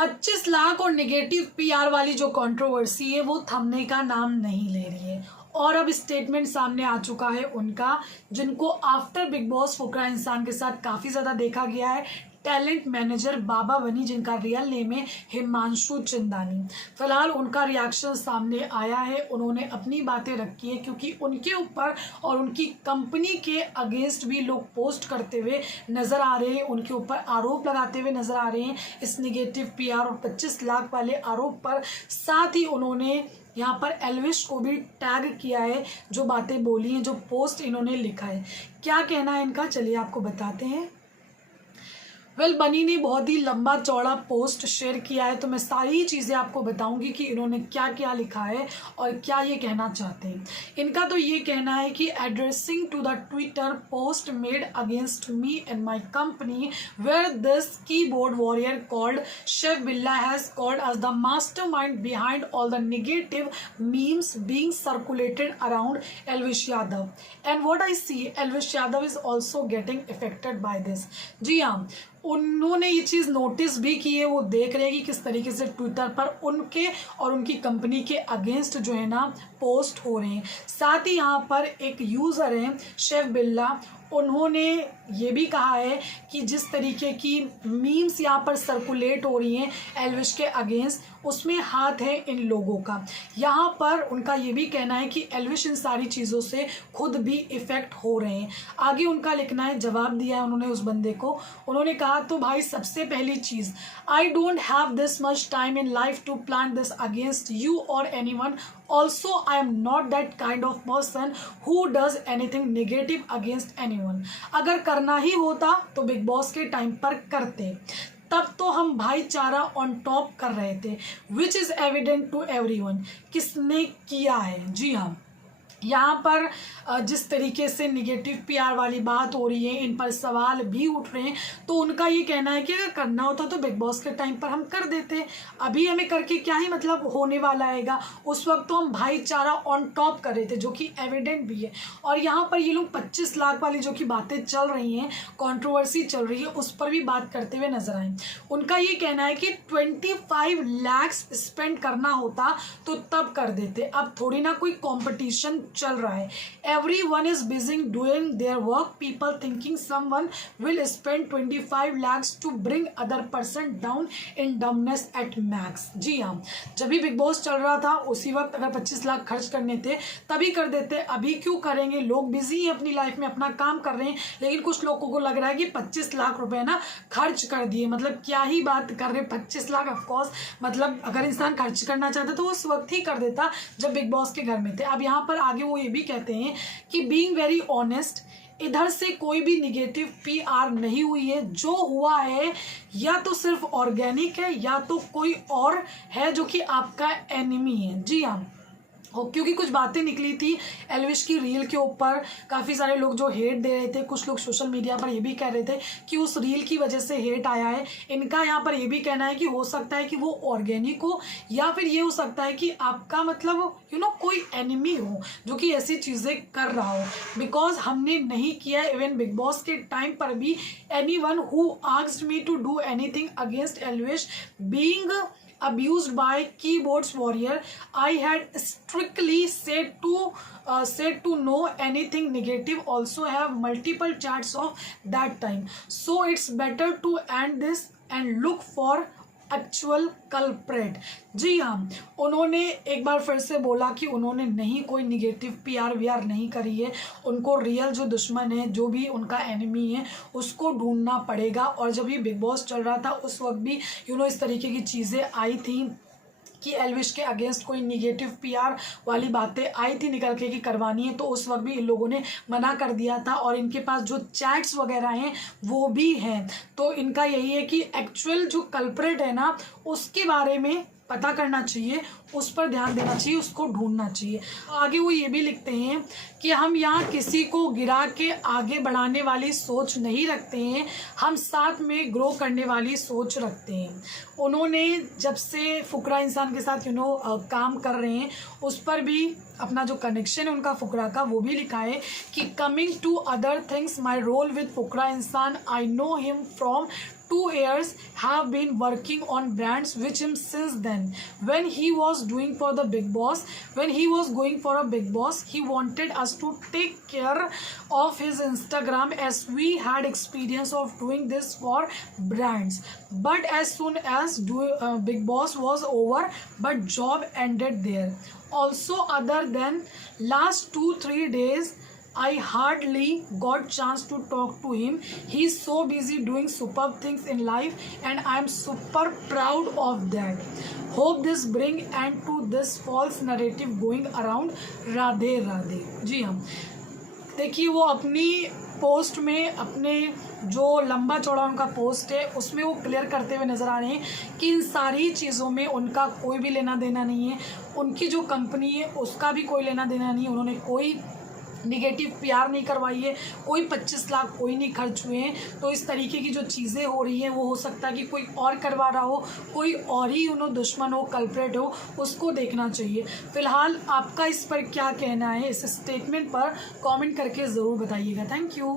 25 लाख और negative PR वाली जो कंट्रोवर्सी है वो थमने का नाम नहीं ले रही है और अब स्टेटमेंट सामने आ चुका है उनका, जिनको आफ्टर बिग बॉस फुकरा इंसान के साथ काफ़ी ज़्यादा देखा गया है। टैलेंट मैनेजर बाबा बनी, जिनका रियल नेम है हिमांशु चंदानी। फिलहाल उनका रिएक्शन सामने आया है, उन्होंने अपनी बातें रखी है क्योंकि उनके ऊपर और उनकी कंपनी के अगेंस्ट भी लोग पोस्ट करते हुए नज़र आ रहे हैं, उनके ऊपर आरोप लगाते हुए नज़र आ रहे हैं इस निगेटिव पीआर और 25 लाख वाले आरोप पर। साथ ही उन्होंने यहाँ पर एल्विश को भी टैग किया है, जो बातें बोली हैं, जो पोस्ट इन्होंने लिखा है। क्या कहना है इनका, चलिए आपको बताते हैं। बनी ने बहुत ही लंबा चौड़ा पोस्ट शेयर किया है, तो मैं सारी चीज़ें आपको बताऊंगी कि इन्होंने क्या क्या लिखा है और क्या ये कहना चाहते हैं। इनका तो ये कहना है कि addressing to the Twitter post made against me and my company where this keyboard warrior called chef Billa has called as the mastermind behind all the negative memes being circulated around Elvish Yadav and what I see Elvish Yadav is also getting affected by this. जी हाँ, उन्होंने ये चीज़ notice भी की है, वो देख रहे हैं कि किस तरीके से ट्विटर पर उनके और उनकी कंपनी के अगेंस्ट जो है ना पोस्ट हो रहे हैं। साथ ही यहाँ पर एक यूज़र है शेफ बिल्ला, उन्होंने ये भी कहा है कि जिस तरीके की मीम्स यहाँ पर सर्कुलेट हो रही हैं एल्विश के अगेंस्ट, उसमें हाथ है इन लोगों का। यहाँ पर उनका ये भी कहना है कि एल्विश इन सारी चीज़ों से खुद भी इफ़ेक्ट हो रहे हैं। आगे उनका लिखना है, जवाब दिया है उन्होंने उस बंदे को। उन्होंने कहा, तो भाई सबसे पहली चीज़, I don't have this much time in life to plan this against you और anyone. Also, I am not that kind of person who does anything negative against anyone. अगर करना ही होता तो बिग बॉस के टाइम पर करते, तब तो हम भाईचारा ऑन टॉप कर रहे थे, which is evident to everyone. किसने किया है? जी हाँ, यहाँ पर जिस तरीके से निगेटिव पीआर वाली बात हो रही है, इन पर सवाल भी उठ रहे हैं, तो उनका ये कहना है कि अगर करना होता तो बिग बॉस के टाइम पर हम कर देते, अभी हमें करके क्या ही मतलब होने वाला हैगा। उस वक्त तो हम भाईचारा ऑन टॉप कर रहे थे, जो कि एविडेंट भी है। और यहाँ पर ये लोग 25 लाख वाली जो कि बातें चल रही हैं, कंट्रोवर्सी चल रही है, उस पर भी बात करते हुए नजर आए। उनका ये कहना है कि 25 लाख स्पेंड करना होता तो तब कर देते, अब थोड़ी ना कोई कॉम्पिटिशन चल रहा है। Everyone is busy doing their work. People thinking someone will spend 25 lakhs to bring other person down in dumbness at max. जी हाँ, जब भी बिग बॉस चल रहा था उसी वक्त अगर 25 लाख खर्च करने थे तभी कर देते, अभी क्यों करेंगे? लोग बिजी हैं अपनी लाइफ में, अपना काम कर रहे हैं, लेकिन कुछ लोगों को लग रहा है कि 25 लाख रुपए ना खर्च कर दिए, मतलब क्या ही बात कर रहे। 25 लाख ऑफकोर्स, मतलब अगर इंसान खर्च करना चाहता तो उस वक्त ही कर देता जब बिग बॉस के घर में थे। अब यहाँ पर आगे वो ये भी कहते हैं कि बीइंग वेरी ऑनेस्ट, इधर से कोई भी निगेटिव पीआर नहीं हुई है, जो हुआ है या तो सिर्फ ऑर्गेनिक है या तो कोई और है जो कि आपका एनिमी है। जी हाँ, क्योंकि कुछ बातें निकली थी एल्विश की रील के ऊपर, काफ़ी सारे लोग जो हेट दे रहे थे, कुछ लोग सोशल मीडिया पर ये भी कह रहे थे कि उस रील की वजह से हेट आया है। इनका यहाँ पर ये भी कहना है कि हो सकता है कि वो ऑर्गेनिक हो या फिर ये हो सकता है कि आपका मतलब कोई एनिमी हो जो कि ऐसी चीज़ें कर रहा हो, बिकॉज हमने नहीं किया। इवन बिग बॉस के टाइम पर भी anyone who asked me to do anything against Elvish being abused by keyboards warrior, I had strictly said to no anything negative, also have multiple chats of that time, so it's better to end this and look for actual culprit. जी हाँ, उन्होंने एक बार फिर से बोला कि उन्होंने नहीं कोई निगेटिव पीआर वीआर नहीं करी है, उनको रियल जो दुश्मन है, जो भी उनका एनिमी है, उसको ढूंढना पड़ेगा। और जब ये बिग बॉस चल रहा था उस वक्त भी इस तरीके की चीज़ें आई थी कि एल्विश के अगेंस्ट कोई निगेटिव पीआर वाली बातें आई थी निकल के कि करवानी है, तो उस वक्त भी इन लोगों ने मना कर दिया था। और इनके पास जो चैट्स वगैरह हैं वो भी हैं, तो इनका यही है कि एक्चुअल जो कल्प्रेट है ना उसके बारे में पता करना चाहिए, उस पर ध्यान देना चाहिए, उसको ढूंढना चाहिए। आगे वो ये भी लिखते हैं कि हम यहाँ किसी को गिरा के आगे बढ़ाने वाली सोच नहीं रखते हैं, हम साथ में ग्रो करने वाली सोच रखते हैं। उन्होंने जब से फुकरा इंसान के साथ काम कर रहे हैं उस पर भी अपना जो कनेक्शन है उनका फुकरा का वो भी लिखा है कि coming to other things, my role with Fukra Insaan, I know him from 2 years have been working on brands which him since then when he was doing for the Big Boss, when he was going for a Big Boss, he wanted us to take care of his Instagram as we had experience of doing this for brands. But as soon as Big Boss was over, but job ended there. Also, other than last 2-3 days, I hardly got chance to talk to him. He's so busy doing superb things in life and I'm super proud of that. Hope this bring end to this false narrative going around. Radhe Radhe. जी हाँ, देखिए वो अपनी post में, अपने जो लंबा चौड़ा उनका पोस्ट है उसमें वो क्लियर करते हुए नज़र आ रहे हैं कि इन सारी चीज़ों में उनका कोई भी लेना देना नहीं है। उनकी जो कंपनी है उसका भी कोई लेना देना नहीं है। उन्होंने कोई निगेटिव पीआर नहीं करवाई है, कोई 25 लाख कोई नहीं खर्च हुए हैं। तो इस तरीके की जो चीज़ें हो रही हैं वो हो सकता है कि कोई और करवा रहा हो, कोई और ही उन्होंने दुश्मन हो, कल्प्रेट हो, उसको देखना चाहिए। फिलहाल आपका इस पर क्या कहना है, इस स्टेटमेंट पर कमेंट करके ज़रूर बताइएगा। Thank you.